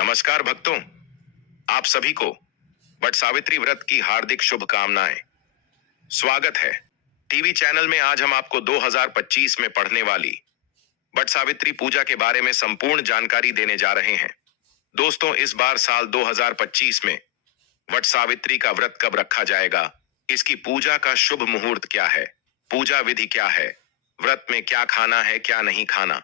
नमस्कार भक्तों, आप सभी को वट सावित्री व्रत की हार्दिक शुभकामनाएं। स्वागत है। टीवी चैनल में आज हम आपको 2025 में पढ़ने वाली वट सावित्री पूजा के बारे में संपूर्ण जानकारी देने जा रहे हैं। दोस्तों, इस बार साल 2025 में वट सावित्री का व्रत कब रखा जाएगा, इसकी पूजा का शुभ मुहूर्त क्या है, पूजा विधि क्या है, व्रत में क्या खाना है क्या नहीं खाना,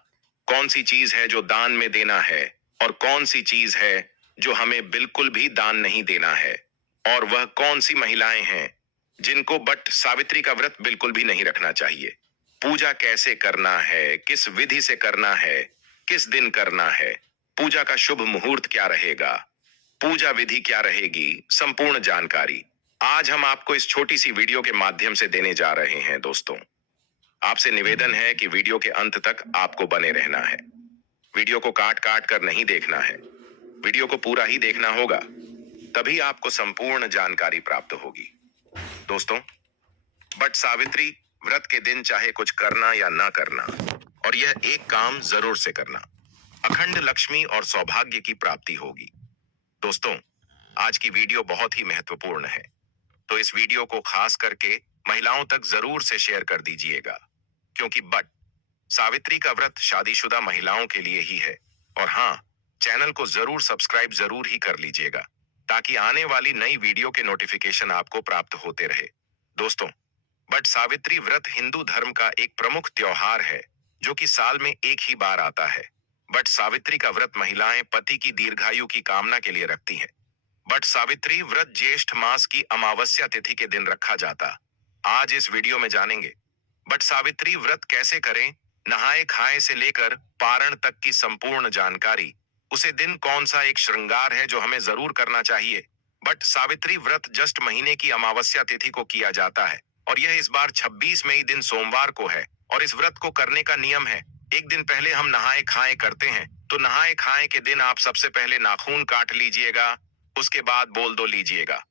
कौन सी चीज है जो दान में देना है और कौन सी चीज है जो हमें बिल्कुल भी दान नहीं देना है, और वह कौन सी महिलाएं हैं जिनको वट सावित्री का व्रत बिल्कुल भी नहीं रखना चाहिए, पूजा कैसे करना है, किस विधि से करना है, किस दिन करना है, पूजा का शुभ मुहूर्त क्या रहेगा, पूजा विधि क्या रहेगी, संपूर्ण जानकारी आज हम आपको इस छोटी सी वीडियो के माध्यम से देने जा रहे हैं। दोस्तों, आपसे निवेदन है कि वीडियो के अंत तक आपको बने रहना है। वीडियो को काट काट कर नहीं देखना है, वीडियो को पूरा ही देखना होगा, तभी आपको संपूर्ण जानकारी प्राप्त होगी। दोस्तों, वट सावित्री व्रत के दिन चाहे कुछ करना या ना करना, और यह एक काम जरूर से करना, अखंड लक्ष्मी और सौभाग्य की प्राप्ति होगी। दोस्तों, आज की वीडियो बहुत ही महत्वपूर्ण है, तो इस वीडियो को खास करके महिलाओं तक जरूर से शेयर कर दीजिएगा, क्योंकि वट सावित्री का व्रत शादीशुदा महिलाओं के लिए ही है। और हाँ, चैनल को जरूर सब्सक्राइब जरूर ही कर लीजिएगा, ताकि आने वाली नई वीडियो के नोटिफिकेशन आपको प्राप्त होते रहे। दोस्तों, वट सावित्री व्रत हिंदू धर्म का एक प्रमुख त्योहार है, जो कि साल में एक ही बार आता है। वट सावित्री का व्रत महिलाएं पति की दीर्घायु की कामना के लिए रखती हैं। वट सावित्री व्रत ज्येष्ठ मास की अमावस्या तिथि के दिन रखा जाता। आज इस वीडियो में जानेंगे वट सावित्री व्रत कैसे करें, नहाए खाए से लेकर पारण तक की संपूर्ण जानकारी, उसे दिन कौन सा एक श्रृंगार है जो हमें जरूर करना चाहिए। वट सावित्री व्रत ज्येष्ठ महीने की अमावस्या तिथि को किया जाता है, और यह इस बार 26 मई दिन सोमवार को है। और इस व्रत को करने का नियम है, एक दिन पहले हम नहाए खाए करते हैं, तो नहाए खाए के दिन आप सबसे पहले नाखून काट लीजिएगा, उसके बाद बोल दो लीजिएगा।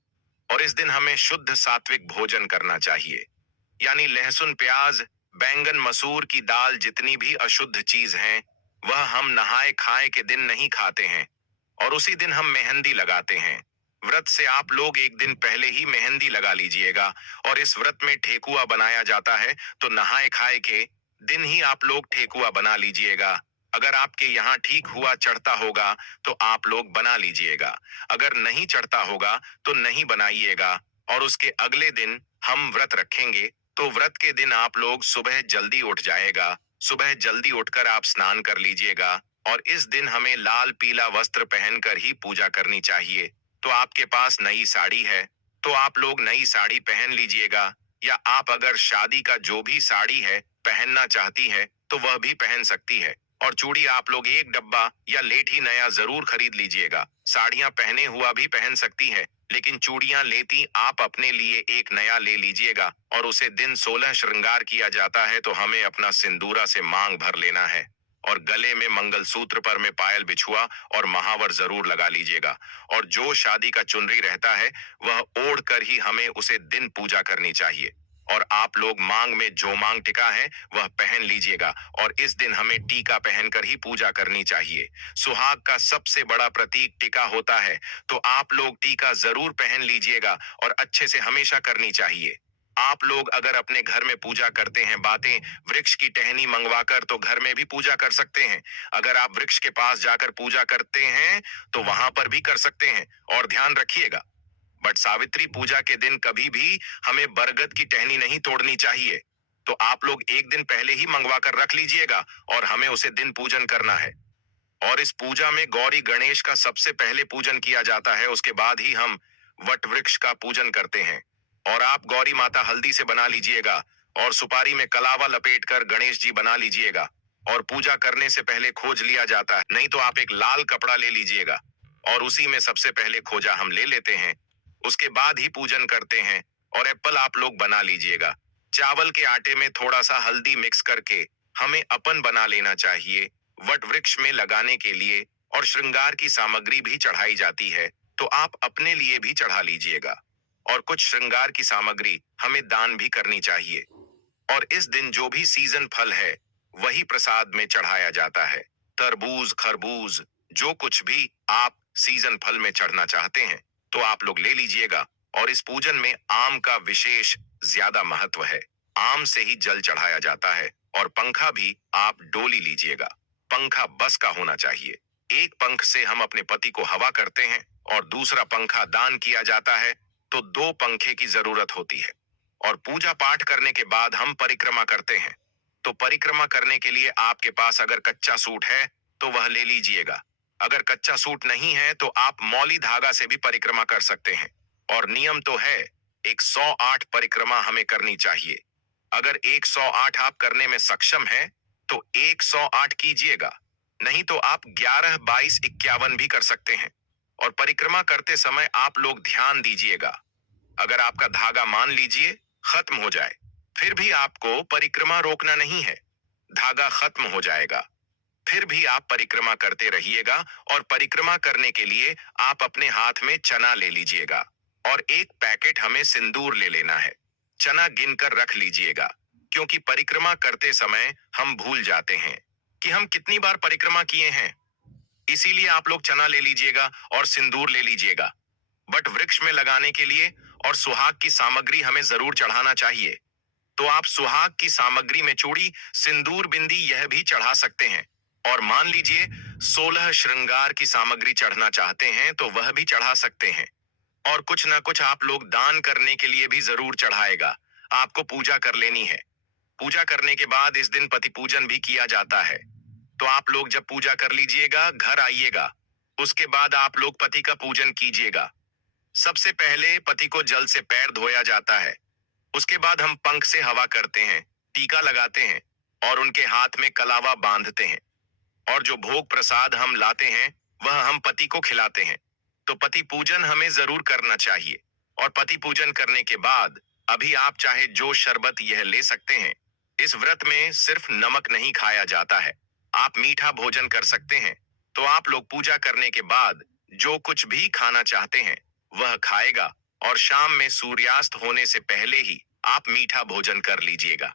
और इस दिन हमें शुद्ध सात्विक भोजन करना चाहिए, यानी लहसुन, प्याज, बैंगन, मसूर की दाल, जितनी भी अशुद्ध चीज हैं, वह हम नहाए खाए के दिन नहीं खाते हैं। और उसी दिन हम मेहंदी लगाते हैं। व्रत से आप लोग एक दिन पहले ही मेहंदी लगा लीजिएगा। और इस व्रत में ठेकुआ बनाया जाता है, तो नहाए खाए के दिन ही आप लोग ठेकुआ बना लीजिएगा। अगर आपके यहाँ ठीक हुआ चढ़ता होगा तो आप लोग बना लीजिएगा, अगर नहीं चढ़ता होगा तो नहीं बनाइएगा। और उसके अगले दिन हम व्रत रखेंगे, तो व्रत के दिन आप लोग सुबह जल्दी उठ जाएगा। सुबह जल्दी उठकर आप स्नान कर लीजिएगा, और इस दिन हमें लाल पीला वस्त्र पहनकर ही पूजा करनी चाहिए। तो आपके पास नई साड़ी है तो आप लोग नई साड़ी पहन लीजिएगा, या आप अगर शादी का जो भी साड़ी है पहनना चाहती है तो वह भी पहन सकती है। और चूड़ी आप लोग एक डब्बा या लेठी नया जरूर खरीद लीजिएगा। साड़ियां पहने हुआ भी पहन सकती है, लेकिन चूड़ियां लेती आप अपने लिए एक नया ले लीजिएगा। और उसे दिन 16 श्रृंगार किया जाता है, तो हमें अपना सिंदूरा से मांग भर लेना है, और गले में मंगलसूत्र, पर में पायल, बिछुआ और महावर जरूर लगा लीजिएगा। और जो शादी का चुनरी रहता है वह ओढ़ कर ही हमें उसे दिन पूजा करनी चाहिए। और आप लोग मांग में जो मांग टिका है वह पहन लीजिएगा, और इस दिन हमें टीका पहनकर ही पूजा करनी चाहिए। सुहाग का सबसे बड़ा प्रतीक टीका होता है, तो आप लोग टीका जरूर पहन लीजिएगा, और अच्छे से हमेशा करनी चाहिए। आप लोग अगर अपने घर में पूजा करते हैं बातें वृक्ष की टहनी मंगवाकर, तो घर में भी पूजा कर सकते हैं। अगर आप वृक्ष के पास जाकर पूजा करते हैं तो वहां पर भी कर सकते हैं। और ध्यान रखिएगा, बट सावित्री पूजा के दिन कभी भी हमें बरगद की टहनी नहीं तोड़नी चाहिए। तो आप लोग एक दिन पहले ही मंगवा कर रख लीजिएगा, और हमें उसे दिन पूजन करना है। और इस पूजा में गौरी गणेश का सबसे पहले पूजन किया जाता है, उसके बाद ही हम वट वृक्ष का पूजन करते हैं। और आप गौरी माता हल्दी से बना लीजिएगा, और सुपारी में कलावा लपेट कर गणेश जी बना लीजिएगा। और पूजा करने से पहले खोज लिया जाता है, नहीं तो आप एक लाल कपड़ा ले लीजिएगा, और उसी में सबसे पहले खोजा हम ले लेते हैं, उसके बाद ही पूजन करते हैं। और एप्पल आप लोग बना लीजिएगा। चावल के आटे में थोड़ा सा हल्दी मिक्स करके हमें अपन बना लेना चाहिए, वट वृक्ष में लगाने के लिए। और श्रृंगार की सामग्री भी चढ़ाई जाती है, तो आप अपने लिए भी चढ़ा लीजिएगा। और कुछ श्रृंगार की सामग्री हमें दान भी करनी चाहिए। और इस दिन जो भी सीजन फल है वही प्रसाद में चढ़ाया जाता है। तरबूज, खरबूज, जो कुछ भी आप सीजन फल में चढ़ना चाहते हैं तो आप लोग ले लीजिएगा। और इस पूजन में आम का विशेष ज्यादा महत्व है। आम से ही जल चढ़ाया जाता है। और पंखा भी आप डोली लीजिएगा। पंखा बस का होना चाहिए। एक पंख से हम अपने पति को हवा करते हैं और दूसरा पंखा दान किया जाता है, तो दो पंखे की जरूरत होती है। और पूजा पाठ करने के बाद हम परिक्रमा करते हैं। तो परिक्रमा करने के लिए आपके पास अगर कच्चा सूट है तो वह ले लीजिएगा। अगर कच्चा सूट नहीं है तो आप मौली धागा से भी परिक्रमा कर सकते हैं। और नियम तो है, 108 परिक्रमा हमें करनी चाहिए। अगर 108 आप करने में सक्षम हैं तो 108 कीजिएगा, नहीं तो आप 11, 22, 51 भी कर सकते हैं। और परिक्रमा करते समय आप लोग ध्यान दीजिएगा, अगर आपका धागा मान लीजिए खत्म हो जाए, फिर भी आपको परिक्रमा रोकना नहीं है। धागा खत्म हो जाएगा, फिर भी आप परिक्रमा करते रहिएगा। और परिक्रमा करने के लिए आप अपने हाथ में चना ले लीजिएगा और एक पैकेट हमें सिंदूर ले लेना है। चना गिनकर रख लीजिएगा, क्योंकि परिक्रमा करते समय हम भूल जाते हैं कि हम कितनी बार परिक्रमा किए हैं। इसीलिए आप लोग चना ले लीजिएगा और सिंदूर ले लीजिएगा। बट वृक्ष में लगाने के लिए और सुहाग की सामग्री हमें जरूर चढ़ाना चाहिए। तो आप सुहाग की सामग्री में चूड़ी, सिंदूर, बिंदी यह भी चढ़ा सकते हैं। और मान लीजिए 16 श्रृंगार की सामग्री चढ़ना चाहते हैं तो वह भी चढ़ा सकते हैं। और कुछ ना कुछ आप लोग दान करने के लिए भी जरूर चढ़ाएगा। आपको पूजा कर लेनी है। पूजा करने के बाद इस दिन पति पूजन भी किया जाता है। तो आप लोग जब पूजा कर लीजिएगा घर आइएगा। उसके बाद आप लोग पति का पूजन कीजिएगा। सबसे पहले पति को जल से पैर धोया जाता है। उसके बाद हम पंख से हवा करते हैं, टीका लगाते हैं और उनके हाथ में कलावा बांधते हैं। और जो भोग प्रसाद हम लाते हैं वह हम पति को खिलाते हैं। तो पति पूजन हमें जरूर करना चाहिए। और पति पूजन करने के बाद अभी आप चाहे जो शरबत यह ले सकते हैं। इस व्रत में सिर्फ नमक नहीं खाया जाता है, आप मीठा भोजन कर सकते हैं। तो आप लोग पूजा करने के बाद जो कुछ भी खाना चाहते हैं वह खाएगा। और शाम में सूर्यास्त होने से पहले ही आप मीठा भोजन कर लीजिएगा।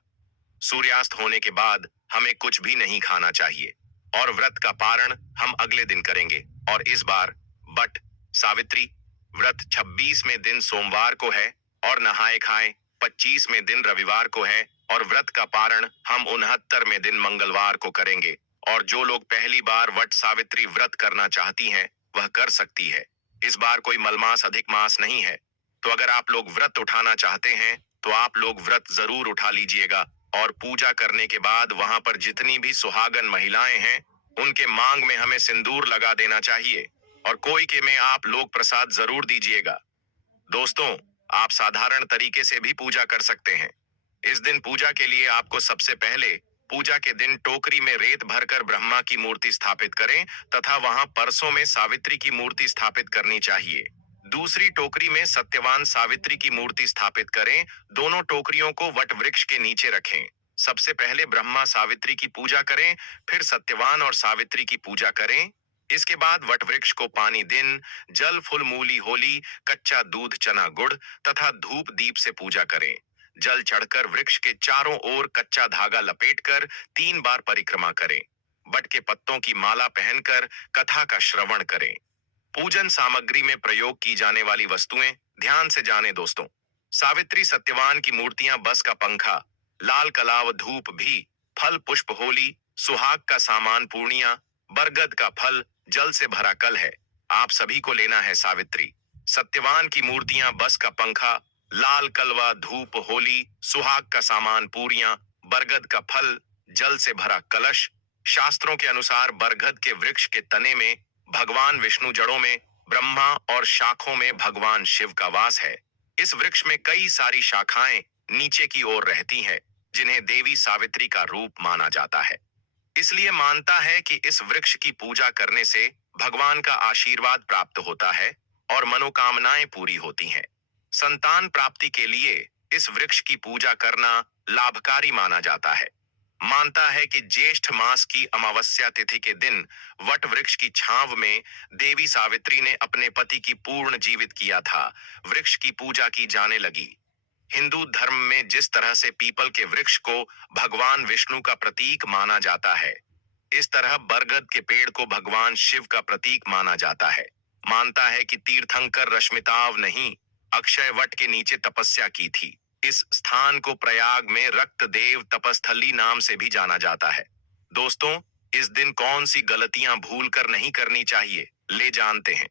सूर्यास्त होने के बाद हमें कुछ भी नहीं खाना चाहिए। और व्रत का पारण हम अगले दिन करेंगे। और इस बार बट सावित्री व्रत 26वें दिन सोमवार को है और नहाए खाए 25वें दिन रविवार को है। और व्रत का पारण हम 69वें दिन मंगलवार को करेंगे। और जो लोग पहली बार वट सावित्री व्रत करना चाहती हैं वह कर सकती है। इस बार कोई मलमास अधिक मास नहीं है। तो अगर आप लोग व्रत उठाना चाहते हैं तो आप लोग व्रत जरूर उठा लीजिएगा। और पूजा करने के बाद वहां पर जितनी भी सुहागन महिलाएं हैं उनके मांग में हमें सिंदूर लगा देना चाहिए। और कोई के में आप लोग प्रसाद जरूर दीजिएगा। दोस्तों, आप साधारण तरीके से भी पूजा कर सकते हैं। इस दिन पूजा के लिए आपको सबसे पहले पूजा के दिन टोकरी में रेत भरकर ब्रह्मा की मूर्ति स्थापित करें तथा वहां परसों में सावित्री की मूर्ति स्थापित करनी चाहिए। दूसरी टोकरी में सत्यवान सावित्री की मूर्ति स्थापित करें। दोनों टोकरियों को वट वृक्ष के नीचे रखें। सबसे पहले ब्रह्मा सावित्री की पूजा करें, फिर सत्यवान और सावित्री की पूजा करें। इसके बाद वट वृक्ष को पानी, दिन, जल, फूल, मूली, होली, कच्चा दूध, चना, गुड़ तथा धूप दीप से पूजा करें। जल चढ़कर वृक्ष के चारों ओर कच्चा धागा लपेटकर 3 बार परिक्रमा करें। बट के पत्तों की माला पहनकर कथा का श्रवण करें। पूजन सामग्री में प्रयोग की जाने वाली वस्तुएं ध्यान से जाने दोस्तों। सावित्री सत्यवान की मूर्तियां, बस का पंखा, लाल कलाव, धूप भी, फल पुष्प, होली, सुहाग का सामान, पूर्णिया, बरगद का फल, जल से भरा कल है। आप सभी को लेना है सावित्री सत्यवान की मूर्तियां, बस का पंखा, लाल कलवा, धूप, होली, सुहाग का सामान, पूरियां, बरगद का फल, जल से भरा कलश। शास्त्रों के अनुसार बरगद के वृक्ष के तने में भगवान विष्णु, जड़ों में ब्रह्मा और शाखों में भगवान शिव का वास है। इस वृक्ष में कई सारी शाखाएं नीचे की ओर रहती हैं, जिन्हें देवी सावित्री का रूप माना जाता है। इसलिए मानता है कि इस वृक्ष की पूजा करने से भगवान का आशीर्वाद प्राप्त होता है और मनोकामनाएं पूरी होती हैं। संतान प्राप्ति के लिए इस वृक्ष की पूजा करना लाभकारी माना जाता है। मानता है कि ज्येष्ठ मास की अमावस्या तिथि के दिन वट वृक्ष की छांव में देवी सावित्री ने अपने पति की पूर्ण जीवित किया था। वृक्ष की पूजा की जाने लगी। हिंदू धर्म में जिस तरह से पीपल के वृक्ष को भगवान विष्णु का प्रतीक माना जाता है, इस तरह बरगद के पेड़ को भगवान शिव का प्रतीक माना जाता है। मानता है कि तीर्थंकर रश्मिताव नहीं, अक्षय वट के नीचे तपस्या की थी। इस स्थान को प्रयाग में रक्त देव तपस्थली नाम से भी जाना जाता है। दोस्तों, इस दिन कौन सी गलतियां भूल कर नहीं करनी चाहिए, ले जानते हैं।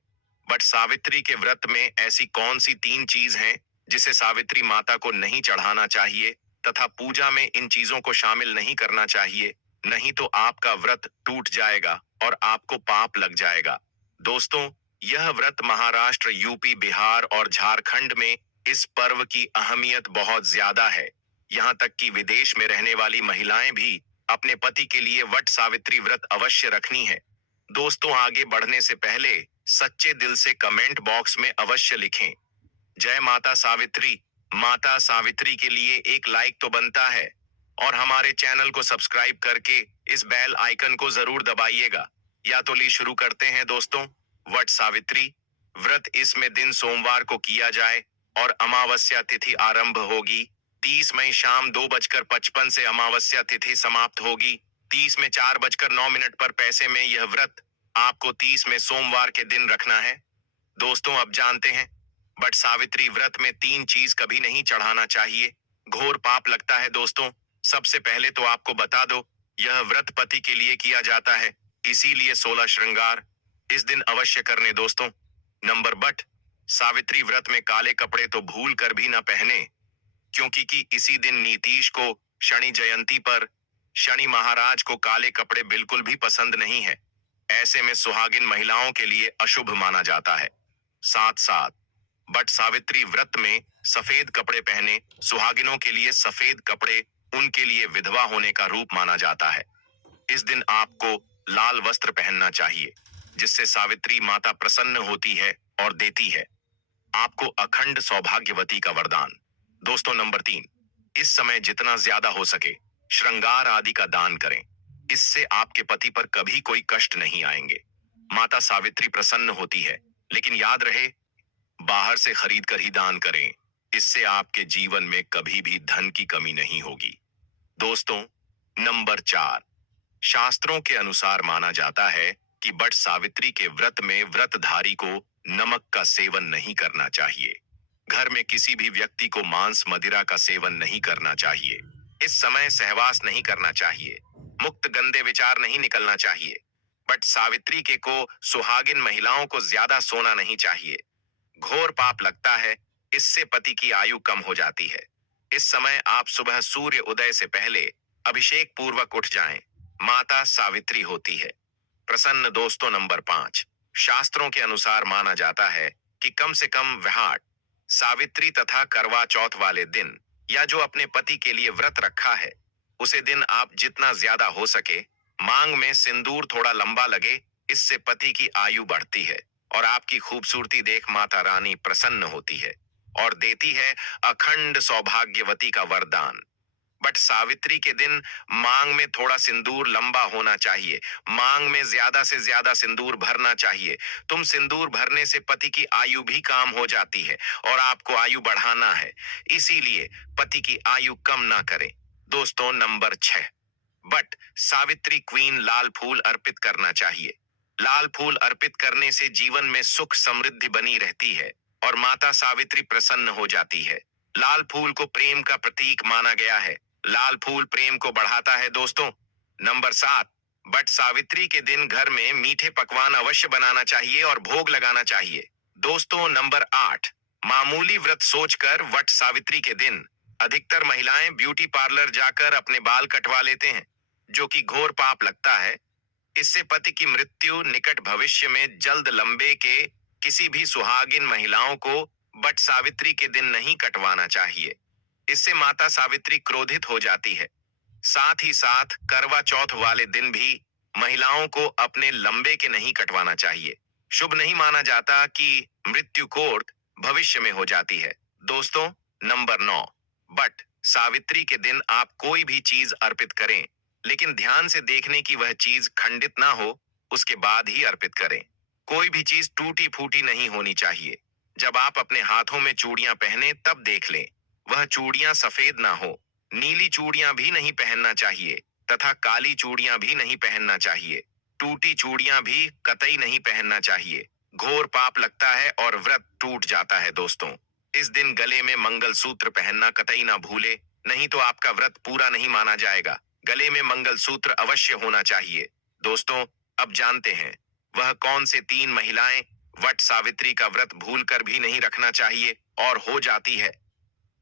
बट सावित्री के व्रत में ऐसी कौन सी 3 चीज हैं जिसे सावित्री माता को नहीं चढ़ाना चाहिए तथा पूजा में इन चीजों को शामिल नहीं करना चाहिए, नहीं तो आपका व्रत टूट जाएगा और आपको पाप लग जाएगा। दोस्तों, यह व्रत महाराष्ट्र, यूपी, बिहार और झारखंड में इस पर्व की अहमियत बहुत ज्यादा है। यहाँ तक कि विदेश में रहने वाली महिलाएं भी अपने पति के लिए वट सावित्री व्रत अवश्य रखनी है। दोस्तों, आगे बढ़ने से पहले सच्चे दिल से कमेंट बॉक्स में अवश्य लिखें, जय माता सावित्री। माता सावित्री के लिए एक लाइक तो बनता है और हमारे चैनल को सब्सक्राइब करके इस बेल आइकन को जरूर दबाइएगा। या तो ली शुरू करते हैं दोस्तों। वट सावित्री व्रत इसमें दिन सोमवार को किया जाए और अमावस्या तिथि आरंभ होगी। 30 मई शाम 2:55 से अमावस्या तिथि समाप्त होगी। 30 में 4:09 पर पैसे में यह व्रत आपको 30 में सोमवार के दिन रखना है। दोस्तों, अब जानते हैं बट सावित्री व्रत में 3 चीज कभी नहीं चढ़ाना चाहिए, घोर पाप लगता है। दोस्तों, सबसे पहले तो आपको बता दो, यह व्रत पति के लिए किया जाता है, इसीलिए 16 श्रृंगार इस दिन अवश्य करने। दोस्तों, नंबर बट सावित्री व्रत में काले कपड़े तो भूल कर भी न पहने, क्योंकि इसी दिन नीतीश को शनि जयंती पर शनि महाराज को काले कपड़े बिल्कुल भी पसंद नहीं है। ऐसे में सुहागिन महिलाओं के लिए अशुभ माना जाता है। साथ साथ बट सावित्री व्रत में सफेद कपड़े पहने, सुहागिनों के लिए सफेद कपड़े उनके लिए विधवा होने का रूप माना जाता है। इस दिन आपको लाल वस्त्र पहनना चाहिए, जिससे सावित्री माता प्रसन्न होती है और देती है आपको अखंड सौभाग्यवती का वरदान। दोस्तों, नंबर 3, इस समय जितना ज्यादा हो सके श्रृंगार आदि का दान करें। इससे आपके पति पर कभी कोई कष्ट नहीं आएंगे। माता सावित्री प्रसन्न होती है, लेकिन याद रहे, बाहर से खरीद कर ही दान करें। इससे आपके जीवन में कभी भी धन की कमी नहीं होगी। दोस्तों, नंबर 4, शास्त्रों के अनुसार माना जाता है कि बट सावित्री के व्रत में व्रतधारी को नमक का सेवन नहीं करना चाहिए। घर में किसी भी व्यक्ति को मांस मदिरा का सेवन नहीं करना चाहिए। इस समय सहवास नहीं करना चाहिए। मुक्त गंदे विचार नहीं निकलना चाहिए। बट सावित्री के को सुहागिन महिलाओं को ज्यादा सोना नहीं चाहिए। घोर पाप लगता है, इससे पति की आयु कम हो जाती है। इस समय आप सुबह सूर्य उदय से पहले अभिषेक पूर्वक उठ जाएं, माता सावित्री होती है प्रसन्न। दोस्तों, नंबर 5, शास्त्रों के अनुसार माना जाता है कि कम से कम वहाट सावित्री तथा करवा चौथ वाले दिन या जो अपने पति के लिए व्रत रखा है, उसे दिन आप जितना ज्यादा हो सके मांग में सिंदूर थोड़ा लंबा लगे। इससे पति की आयु बढ़ती है और आपकी खूबसूरती देख माता रानी प्रसन्न होती है और देती है अखंड सौभाग्यवती का वरदान। बट सावित्री के दिन मांग में थोड़ा सिंदूर लंबा होना चाहिए। मांग में ज्यादा से ज्यादा सिंदूर भरना चाहिए। तुम सिंदूर भरने से पति की आयु भी कम हो जाती है और आपको आयु बढ़ाना है, इसीलिए पति की आयु कम ना करें। दोस्तों, नंबर 6, बट सावित्री क्वीन लाल फूल अर्पित करना चाहिए। लाल फूल अर्पित करने से जीवन में सुख समृद्धि बनी रहती है और माता सावित्री प्रसन्न हो जाती है। लाल फूल को प्रेम का प्रतीक माना गया है। लाल फूल प्रेम को बढ़ाता है। दोस्तों, नंबर 7, बट सावित्री के दिन घर में मीठे पकवान अवश्य बनाना चाहिए और भोग लगाना चाहिए। दोस्तों, नंबर 8, मामूली व्रत सोचकर वट सावित्री के दिन अधिकतर महिलाएं ब्यूटी पार्लर जाकर अपने बाल कटवा लेते हैं, जो कि घोर पाप लगता है। इससे पति की मृत्यु निकट भविष्य में जल्द लंबे के किसी भी सुहागिन महिलाओं को बट सावित्री के दिन नहीं कटवाना चाहिए। इससे माता सावित्री क्रोधित हो जाती है। साथ ही साथ करवा चौथ वाले दिन भी महिलाओं को अपने लंबे के नहीं कटवाना चाहिए। शुभ नहीं माना जाता कि मृत्यु कोर्ट भविष्य में हो जाती है। दोस्तों, नंबर 9, बट सावित्री के दिन आप कोई भी चीज अर्पित करें, लेकिन ध्यान से देखने की वह चीज खंडित ना हो, उसके बाद ही अर्पित करें। कोई भी चीज टूटी फूटी नहीं होनी चाहिए। जब आप अपने हाथों में चूड़ियां पहने तब देख लें, वह चूड़ियां सफेद ना हो। नीली चूड़ियां भी नहीं पहनना चाहिए, तथा काली चूड़ियां भी नहीं पहनना चाहिए। टूटी चूड़ियां भी कतई नहीं पहनना चाहिए। घोर पाप लगता है और व्रत टूट जाता है दोस्तों। इस दिन गले में मंगलसूत्र पहनना कतई ना भूले, नहीं तो आपका व्रत पूरा नहीं माना जाएगा। गले में मंगलसूत्र अवश्य होना चाहिए। दोस्तों, अब जानते हैं वह कौन से 3 महिलाएं वट सावित्री का व्रत भूलकर भी नहीं रखना चाहिए और हो जाती है।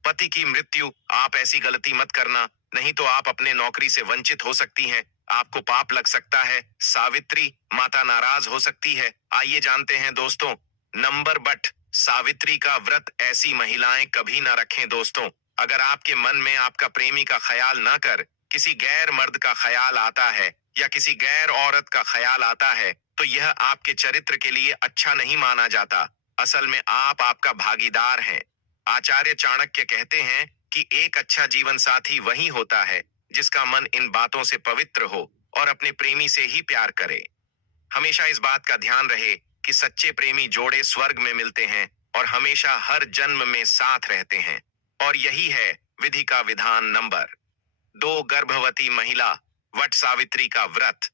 पति की मृत्यु, आप ऐसी गलती मत करना, नहीं तो आप अपने नौकरी से वंचित हो सकती हैं। आपको पाप लग सकता है। सावित्री माता नाराज हो सकती है। आइए जानते हैं दोस्तों। नंबर बट सावित्री का व्रत ऐसी महिलाएं कभी ना रखें दोस्तों। अगर आपके मन में आपका प्रेमी का ख्याल ना कर किसी गैर मर्द का ख्याल आता है या किसी गैर औरत का ख्याल आता है, तो यह आपके चरित्र के लिए अच्छा नहीं माना जाता। असल में आप आपका भागीदार हैं। आचार्य चाणक्य कहते हैं कि एक अच्छा जीवन साथी वही होता है जिसका मन इन बातों से पवित्र हो और अपने प्रेमी से ही प्यार करे। हमेशा इस बात का ध्यान रहे कि सच्चे प्रेमी जोड़े स्वर्ग में मिलते हैं और हमेशा हर जन्म में साथ रहते हैं। और यही है विधि का विधान। नंबर 2, गर्भवती महिला वट सावित्री का व्रत।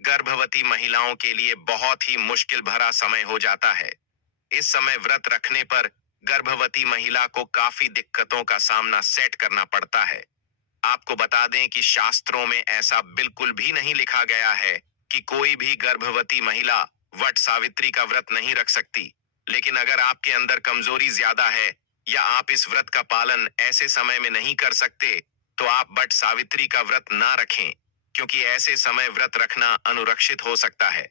गर्भवती महिलाओं के लिए बहुत ही मुश्किल भरा समय हो जाता है। इस समय व्रत रखने पर गर्भवती महिला को काफी दिक्कतों का सामना सेट करना पड़ता है। आपको बता दें कि शास्त्रों में ऐसा बिल्कुल भी नहीं लिखा गया है कि कोई भी गर्भवती महिला वट सावित्री का व्रत नहीं रख सकती। लेकिन अगर आपके अंदर कमजोरी ज्यादा है या आप इस व्रत का पालन ऐसे समय में नहीं कर सकते, तो आप वट सावित्री का व्रत ना रखें, क्योंकि ऐसे समय व्रत रखना अनुरक्षित हो सकता है।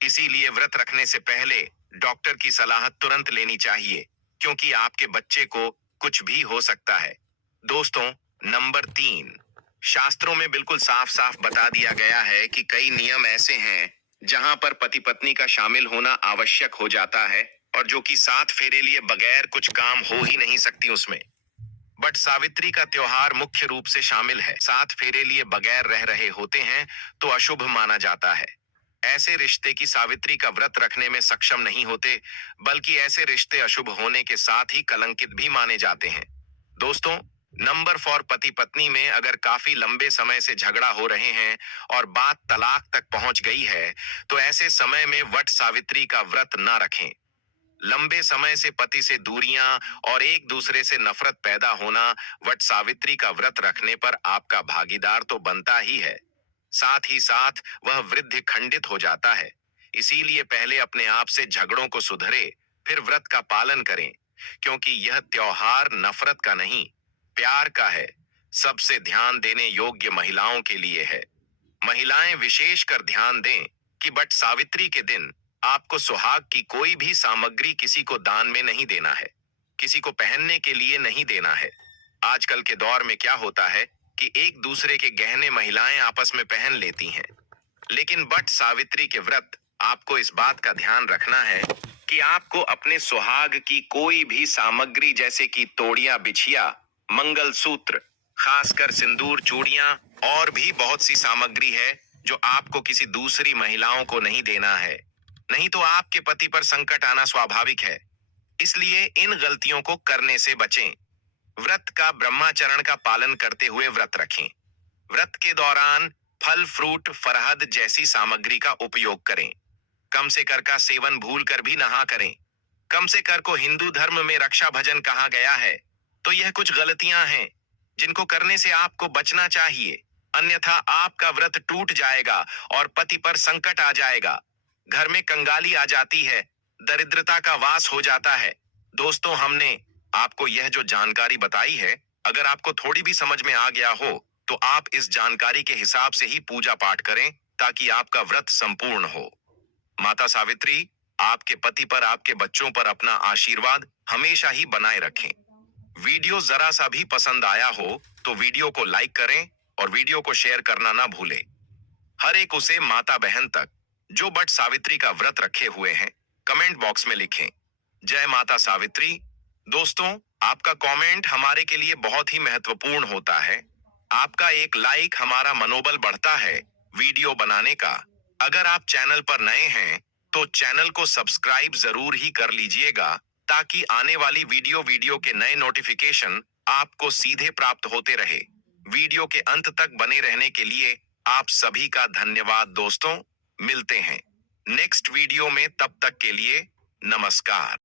इसीलिए व्रत रखने से पहले डॉक्टर की सलाह तुरंत लेनी चाहिए, क्योंकि आपके बच्चे को कुछ भी हो सकता है। दोस्तों, नंबर 3, शास्त्रों में बिल्कुल साफ साफ बता दिया गया है कि कई नियम ऐसे हैं जहां पर पति पत्नी का शामिल होना आवश्यक हो जाता है और जो कि 7 फेरे लिए बगैर कुछ काम हो ही नहीं सकती उसमें। बट सावित्री का त्योहार मुख्य रूप से शामिल है। 7 फेरे लिए बगैर रह रहे होते हैं तो अशुभ माना जाता है। ऐसे रिश्ते की सावित्री का व्रत रखने में सक्षम नहीं होते, बल्कि ऐसे रिश्ते अशुभ होने के साथ ही कलंकित भी माने जाते हैं। दोस्तों, नंबर 4, पति पत्नी में अगर काफी लंबे समय से झगड़ा हो रहे हैं और बात तलाक तक पहुंच गई है, तो ऐसे समय में वट सावित्री का व्रत ना रखें। लंबे समय से पति से दूरियां और एक दूसरे से नफरत पैदा होना वट सावित्री का व्रत रखने पर आपका भागीदार तो बनता ही है, साथ ही साथ वह वृद्धि खंडित हो जाता है। इसीलिए पहले अपने आप से झगड़ों को सुधरे, फिर व्रत का पालन करें, क्योंकि यह त्योहार नफरत का नहीं, प्यार का है। सबसे ध्यान देने योग्य महिलाओं के लिए है। महिलाएं विशेषकर ध्यान दें कि बट सावित्री के दिन आपको सुहाग की कोई भी सामग्री किसी को दान में नहीं देना है, किसी को पहनने के लिए नहीं देना है। आजकल के दौर में क्या होता है कि एक दूसरे के गहने महिलाएं आपस में पहन लेती हैं, लेकिन बट सावित्री के व्रत आपको इस बात का ध्यान रखना है कि आपको अपने सुहाग की कोई भी सामग्री जैसे कि तोड़ियां, बिछिया, मंगलसूत्र, खासकर सिंदूर, चूड़ियां और भी बहुत सी सामग्री है जो आपको किसी दूसरी महिलाओं को नहीं देना है, नहीं तो आपके पति पर संकट आना स्वाभाविक है। इसलिए इन गलतियों को करने से बचें। व्रत का ब्रह्माचरण का पालन करते हुए व्रत रखें। व्रत के दौरान फल, फ्रूट, फरहद जैसी सामग्री का उपयोग करें। कम से कर का सेवन भूल कर भी नहा करें। कम से कर को हिंदू धर्म में रक्षा भजन कहा गया है, तो यह कुछ गलतियां हैं जिनको करने से आपको बचना चाहिए, अन्यथा आपका व्रत टूट जाएगा और पति पर संकट आ जाएगा। घर में कंगाली आ जाती है, दरिद्रता का वास हो जाता है। दोस्तों, हमने आपको यह जो जानकारी बताई है, अगर आपको थोड़ी भी समझ में आ गया हो तो आप इस जानकारी के हिसाब से ही पूजा पाठ करें ताकि आपका व्रत संपूर्ण हो। माता सावित्री आपके पति पर, आपके बच्चों पर अपना आशीर्वाद हमेशा ही बनाए रखें। वीडियो जरा सा भी पसंद आया हो तो वीडियो को लाइक करें और वीडियो को शेयर करना ना भूलें। हर एक उसे माता बहन तक जो बट सावित्री का व्रत रखे हुए हैं, कमेंट बॉक्स में लिखें जय माता सावित्री। दोस्तों, आपका कमेंट हमारे के लिए बहुत ही महत्वपूर्ण होता है। आपका एक लाइक हमारा मनोबल बढ़ता है वीडियो बनाने का। अगर आप चैनल पर नए हैं तो चैनल को सब्सक्राइब जरूर ही कर लीजिएगा, ताकि आने वाली वीडियो के नए नोटिफिकेशन आपको सीधे प्राप्त होते रहे। वीडियो के अंत तक बने रहने के लिए आप सभी का धन्यवाद दोस्तों। मिलते हैं नेक्स्ट वीडियो में, तब तक के लिए नमस्कार।